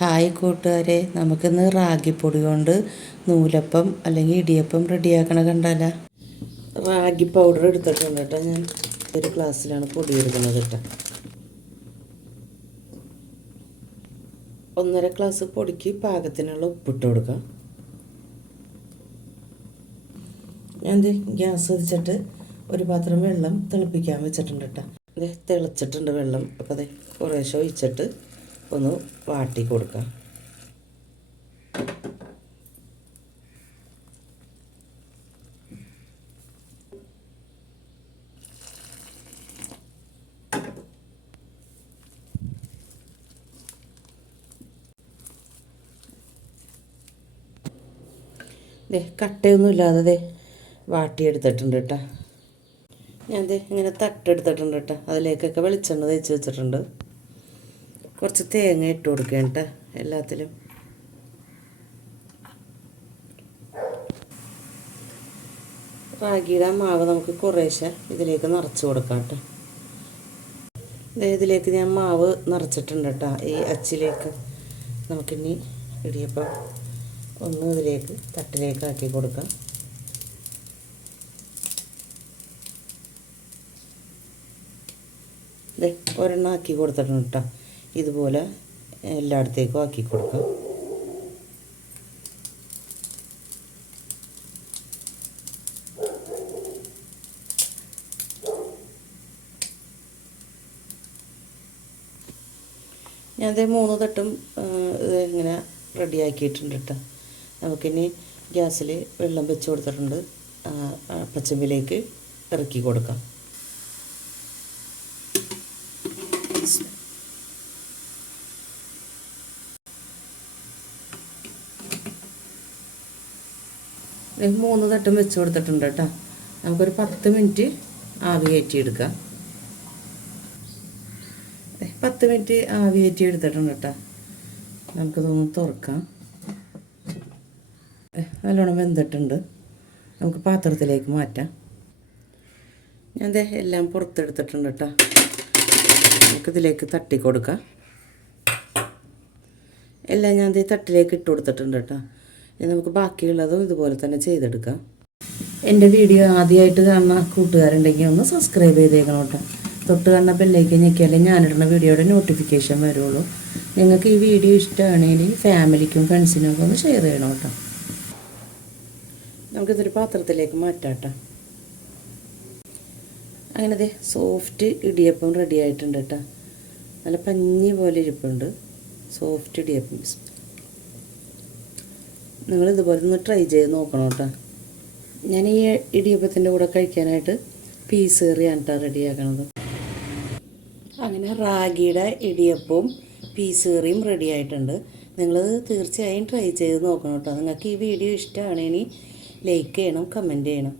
Hi കൂട്ടുകാരെ, നമുക്കിന്ന് റാഗിപ്പൊടി കൊണ്ട് നൂലപ്പം അല്ലെങ്കിൽ ഇടിയപ്പം റെഡിയാക്കണ കണ്ടാലോ. റാഗി പൗഡർ എടുത്തിട്ടുണ്ട് കേട്ടോ. ഞാൻ ഒരു ഗ്ലാസ്സിലാണ് പൊടി എടുക്കുന്നത് കേട്ടോ. 1.5 ഗ്ലാസ് പൊടിക്ക് പാകത്തിനുള്ള ഉപ്പിട്ട് കൊടുക്കാം. ഞാൻ ഗ്യാസ് വെച്ചിട്ട് ഒരു പാത്രം വെള്ളം തിളപ്പിക്കാൻ വെച്ചിട്ടുണ്ട് കേട്ടോ. അതെ, തിളച്ചിട്ടുണ്ട് വെള്ളം. അപ്പോൾ അതെ കുറേശ്ശെ ഒഴിച്ചിട്ട് ഒന്ന് വാട്ടി കൊടുക്കാം. കട്ടയൊന്നും ഇല്ലാതെ വാട്ടിയെടുത്തിട്ടുണ്ട് കേട്ടോ. ഞാൻ ഇങ്ങനെ തട്ടെടുത്തിട്ടുണ്ട് കേട്ടോ. അതിലേക്കൊക്കെ വെളിച്ചെണ്ണ തേച്ച് വെച്ചിട്ടുണ്ട്. കുറച്ച് തേങ്ങ ഇട്ട് കൊടുക്കണം കേട്ടോ എല്ലാത്തിലും. റാഗിയുടെ മാവ് നമുക്ക് കുറേശ്ശെ ഇതിലേക്ക് നിറച്ച് കൊടുക്കാം കേട്ടോ. ഇതിലേക്ക് ഞാൻ മാവ് നിറച്ചിട്ടുണ്ട് കേട്ടോ. ഈ അച്ചിലേക്ക് നമുക്കിനി ഇടിയപ്പം ഒന്ന് ഇതിലേക്ക് തട്ടിലേക്ക് ആക്കി കൊടുക്കാം. ഒരെണ്ണം ആക്കി കൊടുത്തിട്ടുണ്ട് കേട്ടോ. ഇതുപോലെ എല്ലായിടത്തേക്കും ആക്കി കൊടുക്കാം. ഞാൻ 3 തട്ടും ഇങ്ങനെ റെഡിയാക്കിയിട്ടുണ്ട് കേട്ടോ. നമുക്കിനി ഗ്യാസിൽ വെള്ളം വെച്ച് കൊടുത്തിട്ടുണ്ട്. പച്ചമ്പിലേക്ക് ഇറക്കി കൊടുക്കാം. മൂന്ന് തട്ടും വെച്ച് കൊടുത്തിട്ടുണ്ട് കേട്ടോ. നമുക്കൊരു 10 മിനിറ്റ് ആവി കയറ്റിയെടുക്കാം. 10 മിനിറ്റ് ആവി കയറ്റി എടുത്തിട്ടുണ്ട് കേട്ടോ. നമുക്കിതൊന്ന് തുറക്കാം. നല്ലോണം വെന്തിട്ടുണ്ട്. നമുക്ക് പാത്രത്തിലേക്ക് മാറ്റാം. ഞാൻ എല്ലാം പുറത്തെടുത്തിട്ടുണ്ട് കേട്ടോ. നമുക്കിതിലേക്ക് തട്ടി കൊടുക്കാം. എല്ലാം ഞാൻ തട്ടിലേക്ക് ഇട്ട് കൊടുത്തിട്ടുണ്ട് കേട്ടോ. ഇനി നമുക്ക് ബാക്കിയുള്ളതും ഇതുപോലെ തന്നെ ചെയ്തെടുക്കാം. എൻ്റെ വീഡിയോ ആദ്യമായിട്ട് കാണുന്ന കൂട്ടുകാരുണ്ടെങ്കിൽ ഒന്ന് സബ്സ്ക്രൈബ് ചെയ്തേക്കണം കേട്ടോ. തൊട്ട് കാണുന്ന ബെല്ലേക്ക് ഞെക്കിയാലേ ഞാനിടുന്ന വീഡിയോയുടെ നോട്ടിഫിക്കേഷൻ വരുള്ളൂ. നിങ്ങൾക്ക് ഈ വീഡിയോ ഇഷ്ടമാണെങ്കിൽ ഫാമിലിക്കും ഫ്രണ്ട്സിനും ഒക്കെ ഒന്ന് ഷെയർ ചെയ്യണം കേട്ടോ. നമുക്കിതൊരു പാത്രത്തിലേക്ക് മാറ്റാം കേട്ടോ. അങ്ങനെ സോഫ്റ്റ് ഇടിയപ്പം റെഡി ആയിട്ടുണ്ട് കേട്ടോ. നല്ല പഞ്ഞി പോലെ ഇരിപ്പുണ്ട് സോഫ്റ്റ് ഇടിയപ്പം. നിങ്ങളിതുപോലെ ഒന്ന് ട്രൈ ചെയ്ത് നോക്കണം കേട്ടോ. ഞാൻ ഈ ഇടിയപ്പത്തിൻ്റെ കൂടെ കഴിക്കാനായിട്ട് പീസ് കറിയാണ് കേട്ടോ റെഡിയാക്കണത്. അങ്ങനെ റാഗിയുടെ ഇടിയപ്പവും പീസ് കറിയും റെഡി ആയിട്ടുണ്ട്. നിങ്ങൾ തീർച്ചയായും ട്രൈ ചെയ്ത് നോക്കണം കേട്ടോ. നിങ്ങൾക്ക് ഈ വീഡിയോ ഇഷ്ടമാണെങ്കിൽ ലൈക്ക് ചെയ്യണം, കമൻറ്റ് ചെയ്യണം.